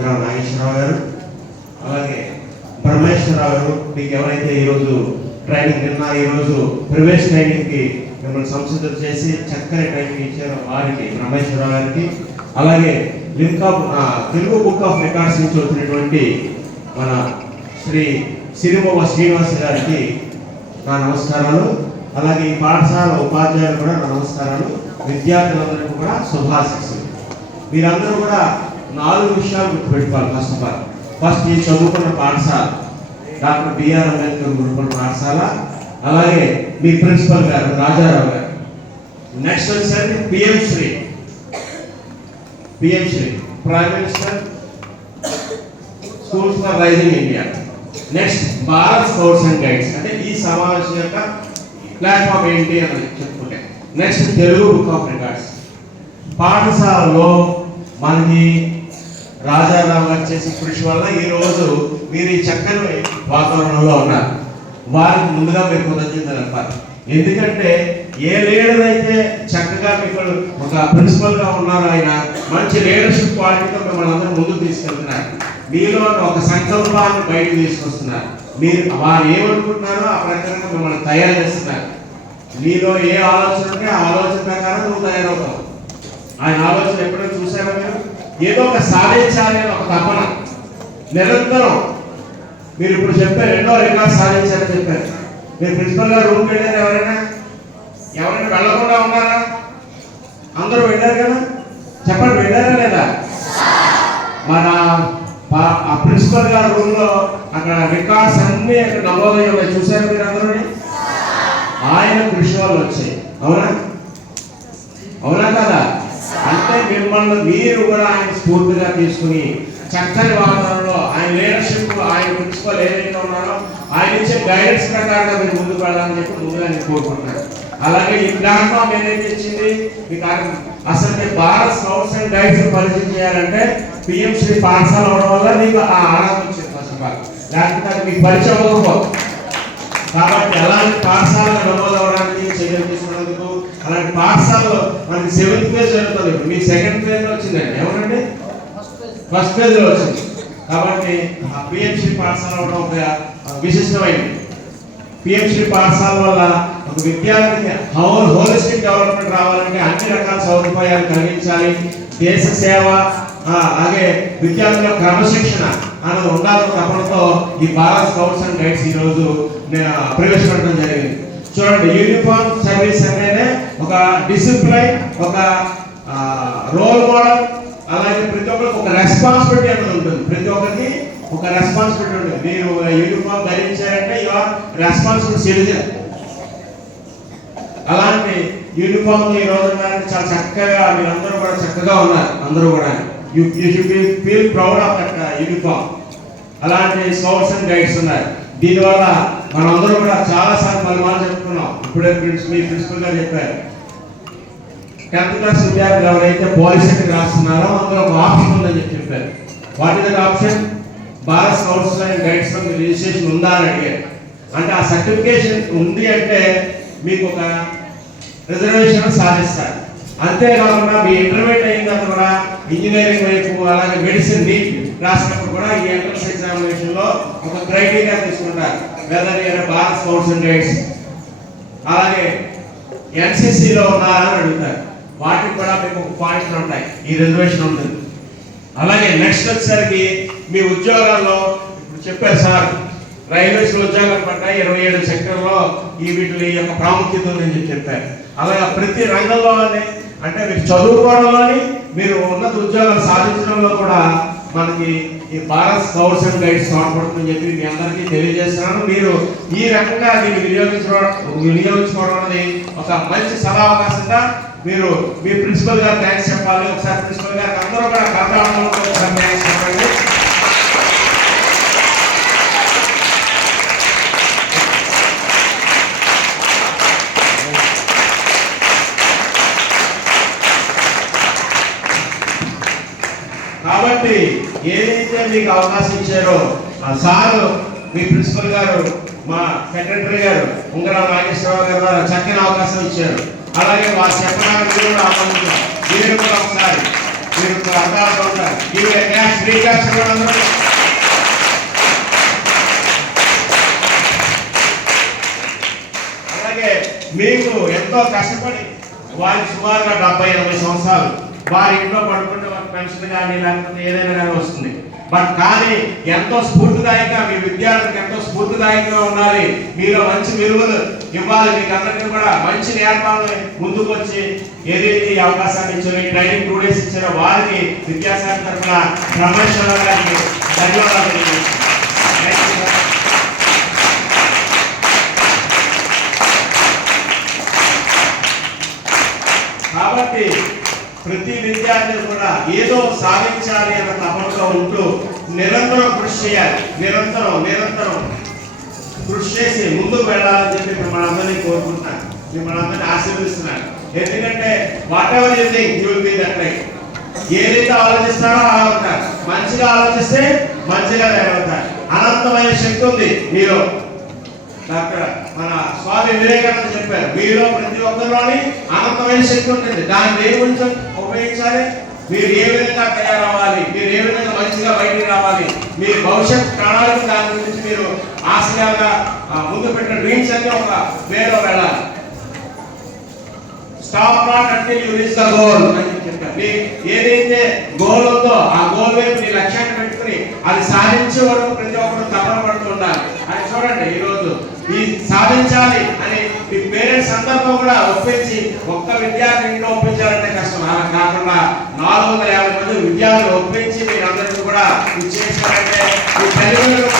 ఉంగరం నాగేశ్వరరావు గారు, అలాగే బ్రహ్మేశ్వరరావు గారు. మీకు ఎవరైతే ఈరోజు ట్రైనింగ్ ఈరోజు ప్రవేశ ట్రైనింగ్కి మిమ్మల్ని సంసిద్ధం చేసి చక్కని ట్రైనింగ్ ఇచ్చారు వారికి, బ్రహ్మేశ్వరరావు గారికి, అలాగే తెలుగు బుక్ ఆఫ్ రికార్డ్స్ నుంచి వచ్చినటువంటి మన శ్రీ సిరిమొవ్వ శ్రీనివాస్ గారికి నా నమస్కారాలు. అలాగే ఈ పాఠశాల ఉపాధ్యాయులు కూడా నా నమస్కారాలు. విద్యార్థులందరికీ కూడా శుభాశీస్సులు. మీరందరూ కూడా 4 విషయాలు గుర్తుపెట్టుకోవాలి. ఫస్ట్ ఈ చదువుకున్న పాఠశాల డాక్టర్ బిఆర్ అంబేద్కర్ గురుకుల పాఠశాల, అలాగే మీ ప్రిన్సిపల్ గారు రాజారావు గారు. నెక్స్ట్ వచ్చేసరికి PM Shri prime minister schools for rising India. Next Bharat scouts and guides, అంటే ఈ సమావేశం యొక్క ప్లాట్ఫామ్ ఏంటి అని చెప్పుకుంటే. Next Telugu book of records. పాఠశాలలో మనకి రాజారావు గారు చేసిన కృషి వల్ల ఈరోజు మీరు ఈ చక్కని వాతావరణంలో ఉన్నారు. వారికి ముందుగా మీరు కృతజ్ఞతలు తెలపాలి. ఎందుకంటే ఏ లీడర్ అయితే చక్కగా మీకు ఒక ప్రిన్సిపల్గా ఉన్నారో ఆయన మంచి లీడర్షిప్ క్వాలిటీతో మిమ్మల్ని అందరూ ముందుకు తీసుకెళ్తున్నారు. మీలో ఒక సంకల్పాన్ని బయటకు తీసుకొస్తున్నారు. మీరు వారు ఏమనుకుంటున్నారో ఆ ప్రకారంగా మిమ్మల్ని తయారు చేస్తున్నారు. మీలో ఏ ఆలోచన ఉంటే ఆ ఆలోచన ప్రకారం నువ్వు తయారవుతావు. ఆయన ఆలోచన ఎప్పుడైనా చూసారో మీరు? ఏదో ఒక సాధించాలి అని ఒక తపన నిరంతరం. మీరు ఇప్పుడు చెప్పారు 2వ రికార్డ్ సాధించారని చెప్పారు. మీరు ప్రిన్సిపల్ గారు రూమ్కి వెళ్ళారు? ఎవరైనా వెళ్ళకుండా ఉన్నారా? అందరూ వెళ్ళారు కదా? చెప్పండి, వెళ్ళారా లేదా? మన ఆ ప్రిన్సిపల్ గారు రూమ్ లో అక్కడ రికార్డ్స్ అన్ని నమోదయ్యి ఉన్నాయి. చూసారు మీరు అందరూ? ఆయన కృషి వల్ల వచ్చాయి. అవునా కదా? అంటే మిమ్మల్ని మీరు కూడా ఆయన స్ఫూర్తిగా తీసుకుని చక్కని వాతావరణంలో ఆయన లీడర్షిప్, ఆయన ప్రిన్సిపల్ ఏదైతే ఉన్నారో ఆయన ఇచ్చే గైడెన్స్ ప్రకారంగా మీరు ముందుకు వెళ్ళాలని చెప్పి ముందుగా నేను కోరుకుంటున్నాను. అలాగే ఈ ప్లాట్ఫామ్ ఏదైతే ఇచ్చింది మీకు అసలు భారత్ స్కౌట్స్ అండ్ గైడ్స్ పరిచయం చేయాలంటే పిఎం శ్రీ పాఠశాల అవడం వల్ల మీకు ఆ ఆరాధన వచ్చింది. ఫస్ట్ ఆఫ్ ఆల్ లేకపోతే మీకు పరిచయం అవ్వకపోదు. కాబట్టి అలాంటి పాఠశాల నమోదు అవ్వడానికి చర్యలు తీసుకున్నందుకు, అలాంటి పాఠశాలలో మనకి 7th ఫేజ్ జరుగుతుంది. ఇప్పుడు మీకు 2nd ఫేజ్ లో వచ్చిందండి. ఎవరండి? ఫస్ట్ ఫేజ్ లో వచ్చింది. కాబట్టి ఆ పిఎంశ్రీ పాఠశాల అవడం ఒక విశిష్టమైనది. పిఎంశ్రీ పాఠశాల వల్ల ఒక విద్యార్థికి హోలిస్టిక్ డెవలప్మెంట్ రావాలంటే అన్ని రకాల సౌకర్యాలు కలిగించాలి. దేశ సేవ, అలాగే విద్యార్థుల క్రమశిక్షణ అని ఉండాలని తపనతో ఈ భారత్ స్కౌట్స్ అండ్ గైడ్స్ ఈరోజు ప్రవేశపెట్టడం జరిగింది. చూడండి, యూనిఫామ్ సర్వీస్ అనేది ఒక డిసిప్లైన్, ఒక రోల్ మోడల్, అలాగే ప్రతి ఒక్కరికి ఒక రెస్పాన్సిబిలిటీ అనేది ఉంటుంది. ప్రతి ఒక్కరికి ఒక రెస్పాన్సిబిలిటీ ఉంటుంది. మీరు యూనిఫామ్ ధరించారంటే యు ఆర్ రెస్పాన్సిబుల్ సిటిజన్. అలాంటి యూనిఫామ్ ఈ రోజు చాలా చక్కగా మీరందరూ కూడా చక్కగా ఉన్నారు. అందరూ కూడా you should feel proud of that uniform. అలాంటి స్కౌట్స్ అండ్ గైడ్స్ ఉన్నారు. దీనివల్ల మనం అందరూ కూడా చాలాసార్లు పలుమార్లు చెప్పుకున్నాం. ఇప్పుడే మీ ప్రిన్సిపల్ గారు చెప్పారు, 10th క్లాస్ విద్యార్థులు ఎవరైతే పాలిసెక్టరీ రాస్తున్నారో అందులో ఒక ఆప్షన్ ఉందని చెప్పారు. What is that option? Bharat scouts and guides లో రిజిస్ట్రేషన్ ఉందా అని అడిగారు. అంటే ఆ సర్టిఫికేషన్ ఉంది అంటే మీకు ఒక రిజర్వేషన్ సాధిస్తారు. అంతేకాకుండా మీ ఇంటర్మీడియట్ అయిన తర్వాత కూడా ఇంజనీరింగ్ వైపు, అలాగే మెడిసిన్ నీట్ రాసినప్పుడు కూడా ఈ ఎంట్రన్స్ ఎగ్జామినేషన్ లో ఒక క్రైటీరియా తీసుకుంటారు. Whether you are Bharat scouts and guides, అలాగే ఎన్సిసిలో ఉన్నారా అని అడుగుతారు. వాటికి కూడా మీకు ఒక పాయింట్లు ఉంటాయి, ఈ రిజర్వేషన్ ఉంటుంది. అలాగే నెక్స్ట్ వచ్చేసరికి మీ ఉద్యోగాల్లో ఇప్పుడు చెప్పారు సార్, రైల్వేస్ ఉద్యోగాలు పడ్డాయి 27 సెక్టర్లో ఈ వీటి యొక్క ప్రాముఖ్యత ఉందని చెప్పారు. అలాగే ప్రతి రంగంలోనే, అంటే మీరు చదువుకోవడంలోని మీరు ఉన్నత ఉద్యోగాలు సాధించడంలో కూడా మనకి ఈ భారత్ స్కౌట్స్ అండ్ గైడ్స్ తోడ్పడుతుందని చెప్పి మీ అందరికీ తెలియజేస్తున్నాను. మీరు ఈ రకంగా దీన్ని వినియోగించుకోవడం అనేది ఒక మంచి సదావకాశంగా మీరు మీ ప్రిన్సిపల్ గారు థ్యాంక్స్ చెప్పాలి. ఒకసారి ప్రిన్సిపల్ గారికి అందరూ కూడా కర్ణాటకతో థ్యాంక్స్ చెప్పండి. కాబట్టి ఏదైతే మీకు అవకాశం ఇచ్చారో సారు, మీ ప్రిన్సిపల్ గారు, మా సెక్రటరీ గారు ఉంగరం నాగేశ్వరరావు గారు చక్కని అవకాశం ఇచ్చారు. అలాగే వారు చెప్పడానికి కూడా ఆహ్వానించారు. మీరు కూడా ఒకసారి మీరు అర్థాలు ఉంటారు. ఫ్రీ క్లాస్ అందరూ. అలాగే మీకు ఎంతో కష్టపడి వారికి సుమారుగా 70-80 సంవత్సరాలు వారి ఇంట్లో పడుకుంటే వారికి పెన్షన్ కానీ లేకపోతే ఏదైనా కానీ వస్తుంది. బట్ కానీ ఎంతో స్ఫూర్తిదాయకంగా మీ విద్యార్థులకు ఎంతో స్ఫూర్తిదాయకంగా ఉండాలి, మీలో మంచి విలువలు ఇవ్వాలి, మీకు అందరికీ కూడా మంచి నేర్పాలని ముందుకు వచ్చి ఏదైతే ఈ అవకాశాన్ని ఇచ్చారో, ఈ ట్రైనింగ్ 2 days ఇచ్చారో వారికి విద్యాశాఖ తరఫున ప్రమోషన్ గారికి ధన్యవాదాలు. కాబట్టి ప్రతి విద్యార్థి కూడా ఏదో సాధించాలి అన్న తపనతో ఉంటూ నిరంతరం కృషి చేయాలి, నిరంతరం కృషి చేసి ముందుకు వెళ్ళాలని చెప్పి మిమ్మల్ని అందరినీ కోరుకుంటున్నాను, మిమ్మల్ని అందరినీ ఆశీర్వదిస్తున్నాను. ఎందుకంటే what ever you think you will be that right. ఏదైతే ఆలోచిస్తారో అలా ఉంటారు, మంచిగా ఆలోచిస్తే మంచిగా తయారవుతారు. అనంతమైన శక్తి ఉంది మీలో. డాక్టర్ మన స్వామి వివేకానంద చెప్పారు, మీలో ప్రతి ఒక్కరిలోని అనంతమైన శక్తి ఉంటుంది. దాన్ని దేని గురించి ఉపయోగించాలి, మీరు ఏ విధంగా తయారవ్వాలి, మీరు ఏ విధంగా మంచిగా బయటికి రావాలి, మీ భవిష్యత్ ప్రణాళిక దాని గురించి మీరు ఆశయాగా ముందు పెట్టిన డ్రీమ్స్ అన్ని ఒక వేలో వెళ్ళాలి. Stop not until you reach the goal అని చెప్పారు. మీ ఏదైతే గోల్ ఉందో ఆ గోల్ వైపు మీ లక్ష్యాన్ని పెట్టుకుని అది సాధించే వరకు ప్రతి ఒక్కరు తపన పడుతూ ఉండాలి. అని చూడండి, ఈరోజు ఈ సాధించాలి అని మీ పేరెంట్స్ అందరితో కూడా ఒప్పించి ఒక్క విద్యార్థి ఇంట్లో ఒప్పించాలంటే కష్టం. అలా కాకుండా 450 మంది విద్యార్థులు ఒప్పించి మీరందరికీ కూడా ఇచ్చేసారంటే మీ తల్లిదండ్రులు